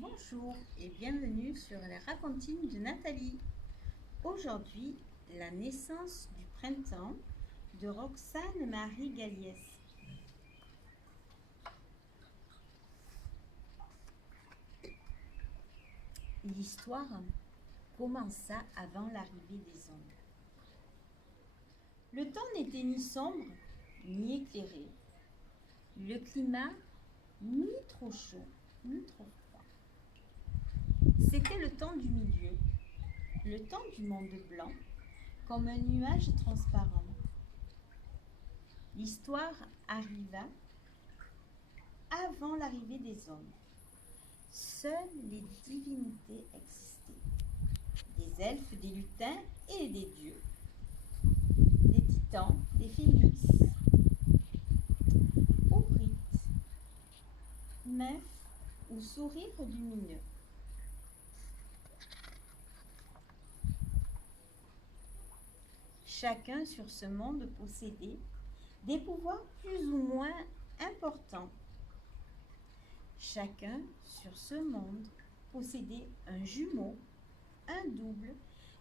Bonjour et bienvenue sur les racontines de Nathalie. Aujourd'hui, la naissance du printemps de Roxane Marie Galliès. L'histoire commença avant l'arrivée des hommes. Le temps n'était ni sombre ni éclairé. Le climat ni trop chaud ni trop froid. C'était le temps du milieu, le temps du monde blanc, comme un nuage transparent. L'histoire arriva avant l'arrivée des hommes. Seules les divinités existaient. Des elfes, des lutins et des dieux. Des titans, des phénix. Ourite, nymphes ou sourires lumineux. Chacun sur ce monde possédait des pouvoirs plus ou moins importants. Chacun sur ce monde possédait un jumeau, un double,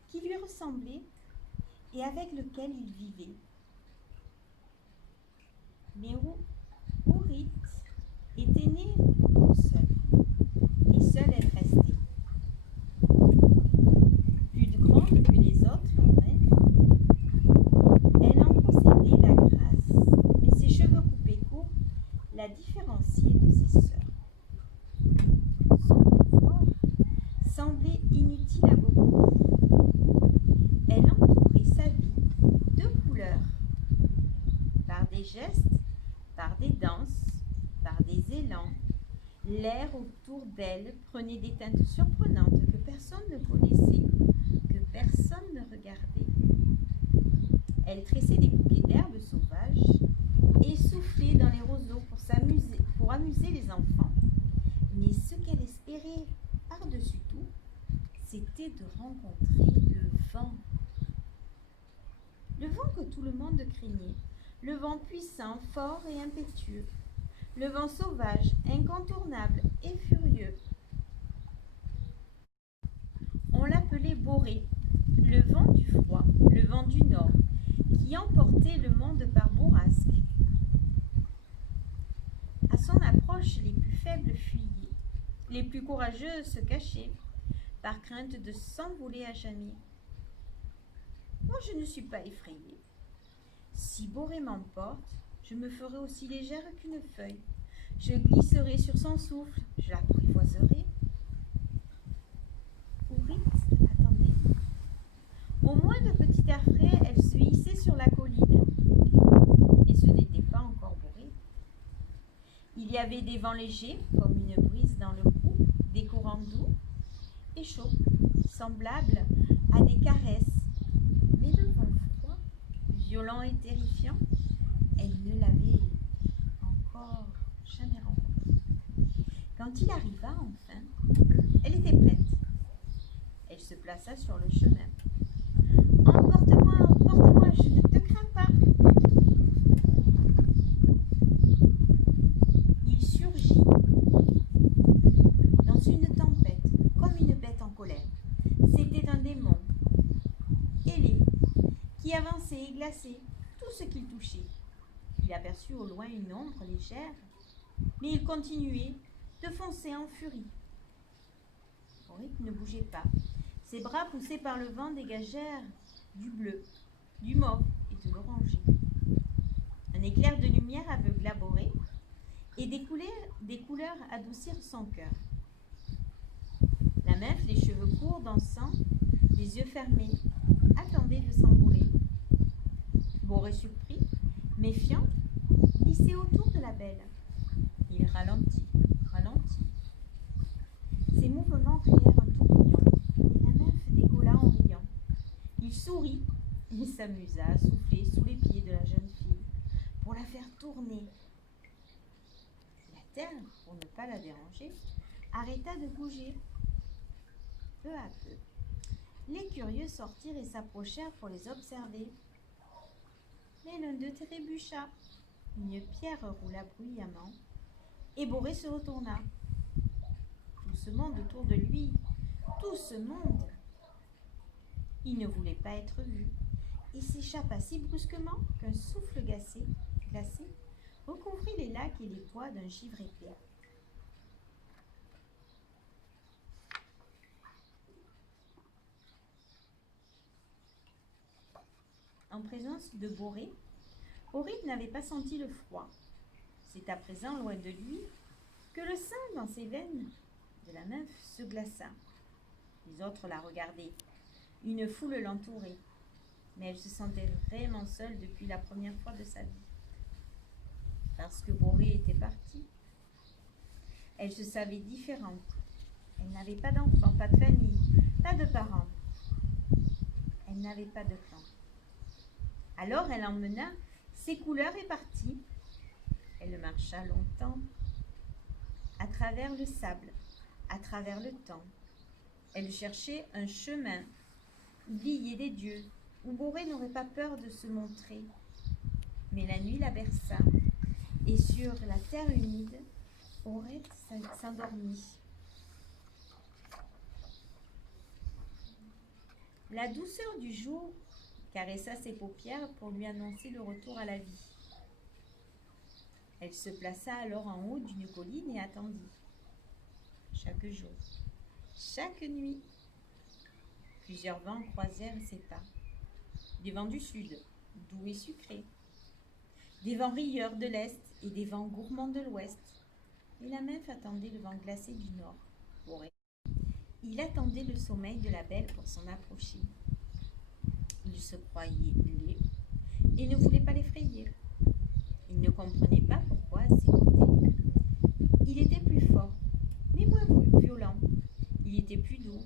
qui lui ressemblait et avec lequel il vivait. Mais Ourite était née seule, et seule elle restait. Plus grande que les autres, elle en possédait la grâce, mais ses cheveux coupés courts la différenciaient de ses sœurs. Son pouvoir semblait inutile à beaucoup. Elle entourait sa vie de couleurs, par des gestes, par des danses, par des élans. L'air autour d'elle prenait des teintes surprenantes que personne ne connaissait, que personne ne regardait. Elle tressait des bouquets d'herbes sauvages et soufflait dans les roseaux pour amuser les enfants. Mais ce qu'elle espérait par-dessus tout, c'était de rencontrer le vent. Le vent que tout le monde craignait, le vent puissant, fort et impétueux, le vent sauvage, incontournable et furieux. On l'appelait Boré, le vent du froid, le vent du nord, qui emportait le monde par bourrasque. À son approche, les plus faibles fuyaient, les plus courageux se cachaient, par crainte de s'envoler à jamais. Moi, je ne suis pas effrayée. Si Boré m'emporte, je me ferai aussi légère qu'une feuille. Je glisserai sur son souffle, je l'apprivoiserai. Ourite attendait. Au moindre petit air frais, elle se hissait sur la colline. Et ce n'était pas encore Boré. Il y avait des vents légers, comme une brise dans le cou, des courants doux et chauds, semblables à des caresses. Mais le vent froid, violent et terrifiant, elle ne l'avait encore jamais rencontré. Quand il arriva enfin, elle était prête. Elle se plaça sur le chemin. Emporte-moi, je ne te crains pas. Il surgit dans une tempête, comme une bête en colère. C'était un démon, ailé, qui avançait et glaçait tout ce qu'il touchait. Il aperçut au loin une ombre légère, mais il continuait de foncer en furie. Ourite ne bougeait pas. Ses bras poussés par le vent dégagèrent du bleu, du mauve et de l'oranger. Un éclair de lumière aveugla Boré et des couleurs adoucirent son cœur. La nymphe, les cheveux courts, dansant, les yeux fermés, attendait de s'envoler. Boré, surpris, méfiant, glissait autour de la belle. Il ralentit. Ses mouvements créèrent un tourbillon, et la nymphe décolla en riant. Il sourit et s'amusa à souffler sous les pieds de la jeune fille pour la faire tourner. La terre, pour ne pas la déranger, arrêta de bouger. Peu à peu, les curieux sortirent et s'approchèrent pour les observer. Mais l'un d'eux trébucha. Une pierre roula bruyamment et Boré se retourna. Tout ce monde autour de lui, tout ce monde. Il ne voulait pas être vu et s'échappa si brusquement qu'un souffle glacé recouvrit les lacs et les bois d'un givre épais. En présence de Borée, Aurite n'avait pas senti le froid. C'est à présent, loin de lui, que le sang dans ses veines de la nymphe se glaça. Les autres la regardaient. Une foule l'entourait. Mais elle se sentait vraiment seule depuis la première fois de sa vie. Parce que Borée était partie. Elle se savait différente. Elle n'avait pas d'enfants, pas de famille, pas de parents. Elle n'avait pas de clan. Alors elle emmena ses couleurs et partit. Elle marcha longtemps, à travers le sable, à travers le temps. Elle cherchait un chemin oublié des dieux, où Borée n'aurait pas peur de se montrer. Mais la nuit la berça, et sur la terre humide, Aurite s'endormit. La douceur du jour caressa ses paupières pour lui annoncer le retour à la vie. Elle se plaça alors en haut d'une colline et attendit. Chaque jour, chaque nuit, plusieurs vents croisèrent ses pas. Des vents du sud, doux et sucrés, des vents rieurs de l'est et des vents gourmands de l'ouest. Et la nymphe attendait le vent glacé du nord. Il attendait le sommeil de la belle pour s'en approcher. Il se croyait laid et ne voulait pas l'effrayer. Il ne comprenait pas pourquoi, à ses côtés, il était plus fort, mais moins violent. Il était plus doux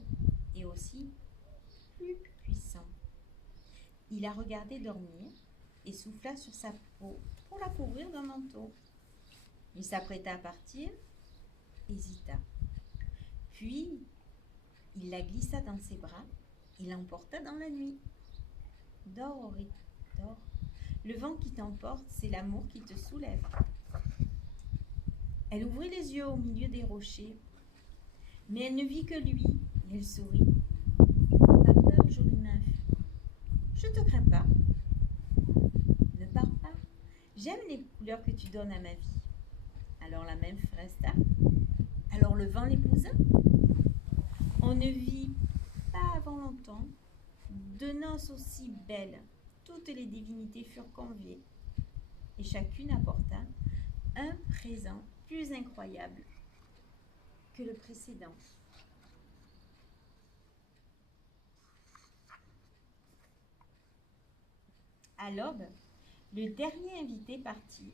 et aussi plus puissant. Il la regardait dormir et souffla sur sa peau pour la couvrir d'un manteau. Il s'apprêta à partir, hésita. Puis, il la glissa dans ses bras et l'emporta dans la nuit. Dors, Aurite, dors. Le vent qui t'emporte, c'est l'amour qui te soulève. Elle ouvrit les yeux au milieu des rochers, mais elle ne vit que lui, et elle sourit. Pas peur, jolie nymphe. Je te crains pas. Ne pars pas. J'aime les couleurs que tu donnes à ma vie. Alors la nymphe resta. Alors le vent l'épousa. On ne vit pas avant longtemps de noces aussi belles. Toutes les divinités furent conviées, et chacune apporta un présent plus incroyable que le précédent. À l'aube, le dernier invité partit.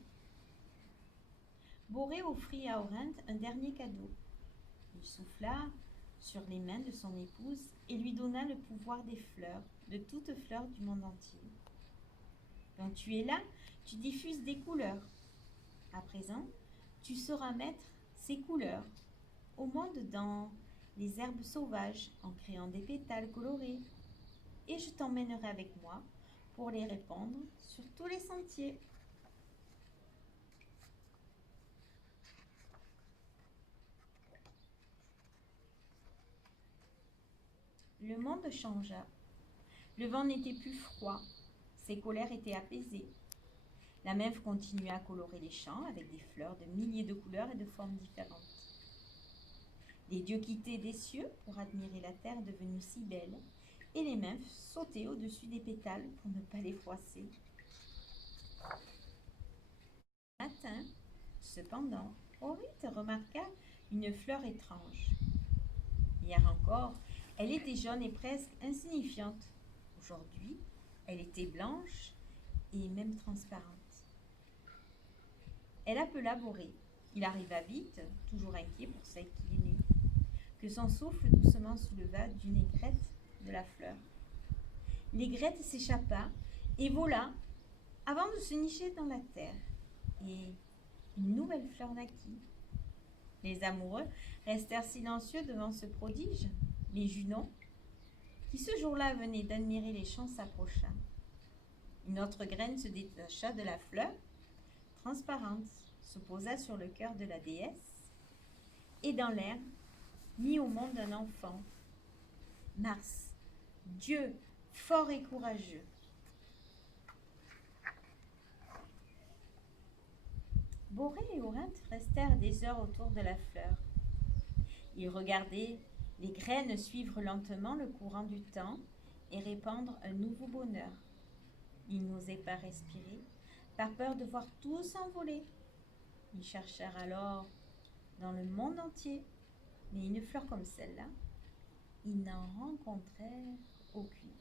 Borée offrit à Orinthe un dernier cadeau. Il souffla sur les mains de son épouse et lui donna le pouvoir des fleurs, de toutes fleurs du monde entier. Quand tu es là, tu diffuses des couleurs. À présent, tu sauras mettre ces couleurs au monde dans les herbes sauvages en créant des pétales colorés. Et je t'emmènerai avec moi pour les répandre sur tous les sentiers. Le monde changea. Le vent n'était plus froid. Ses colères étaient apaisées. La nymphe continua à colorer les champs avec des fleurs de milliers de couleurs et de formes différentes. Les dieux quittaient des cieux pour admirer la terre devenue si belle, et les nymphes sautaient au-dessus des pétales pour ne pas les froisser. Un matin, cependant, Aurite remarqua une fleur étrange. Hier encore, elle était jaune et presque insignifiante. Aujourd'hui, elle était blanche et même transparente. Elle appela Borée. Il arriva vite, toujours inquiet pour celle qui l'aimait, que son souffle doucement souleva d'une aigrette de la fleur. L'aigrette s'échappa et vola avant de se nicher dans la terre. Et une nouvelle fleur naquit. Les amoureux restèrent silencieux devant ce prodige. Les Junons, qui ce jour-là venaient d'admirer les champs, s'approcha. Une autre graine se détacha de la fleur, transparente, se posa sur le cœur de la déesse, et dans l'air, mit au monde un enfant, Mars, Dieu fort et courageux. Borée et Orinthe restèrent des heures autour de la fleur. Ils regardaient les graines suivre lentement le courant du temps et répandre un nouveau bonheur. Ils n'osaient pas respirer, par peur de voir tout s'envoler. Ils cherchèrent alors dans le monde entier, mais une fleur comme celle-là, ils n'en rencontrèrent aucune.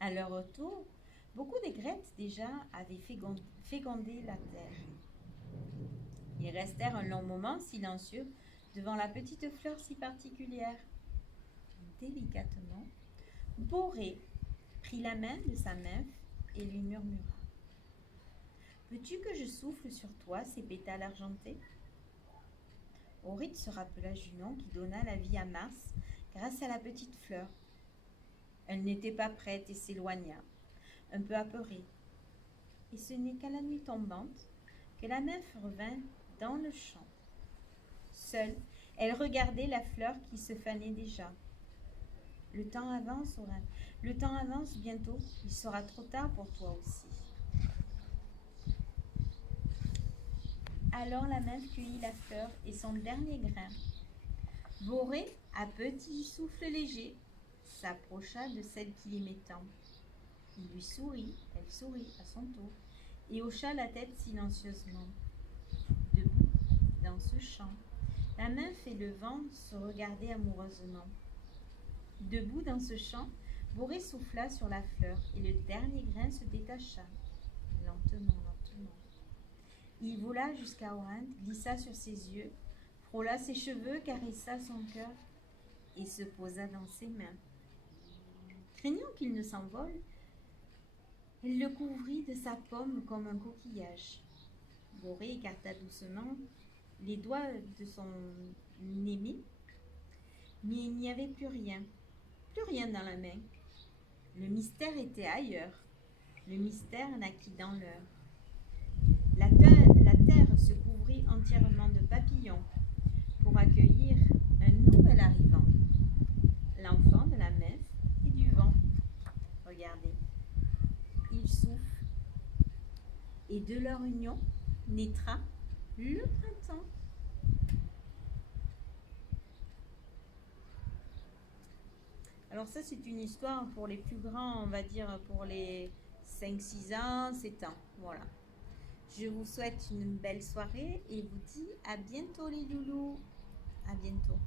À leur retour, beaucoup d'aigrettes déjà avaient fécondé la terre. Ils restèrent un long moment silencieux devant la petite fleur si particulière. Délicatement, Borée prit la main de sa nymphe et lui murmura: « Veux-tu que je souffle sur toi ces pétales argentés ?» Orinthe se rappela Junon qui donna la vie à Mars grâce à la petite fleur. Elle n'était pas prête et s'éloigna, un peu apeurée. Et ce n'est qu'à la nuit tombante que la nymphe revint dans le champ. Seule, elle regardait la fleur qui se fanait déjà. « Le temps avance, Orinthe, le temps avance bientôt, il sera trop tard pour toi aussi. » Alors la nymphe cueillit la fleur et son dernier grain. Borée, à petit souffle léger, s'approcha de celle qui aimait tant. Il lui sourit, elle sourit à son tour, et hocha la tête silencieusement. Debout, dans ce champ, la nymphe et le vent se regardaient amoureusement. Debout dans ce champ, Borée souffla sur la fleur, et le dernier grain se détacha, lentement, lentement. Il vola jusqu'à Orinthe, glissa sur ses yeux, frôla ses cheveux, caressa son cœur, et se posa dans ses mains. Craignant qu'il ne s'envole, elle le couvrit de sa paume comme un coquillage. Borée écarta doucement les doigts de son aimé, mais il n'y avait plus rien dans la main. Le mystère était ailleurs. Le mystère naquit dans l'heure. La terre se couvrit entièrement de papillons pour accueillir un nouvel arrivant, l'enfant de la nymphe et du vent. Regardez, ils soufflent, et de leur union naîtra le printemps. Alors ça, c'est une histoire pour les plus grands, on va dire pour les 5-6 ans, 7 ans. Voilà. Je vous souhaite une belle soirée et vous dis à bientôt les loulous. À bientôt.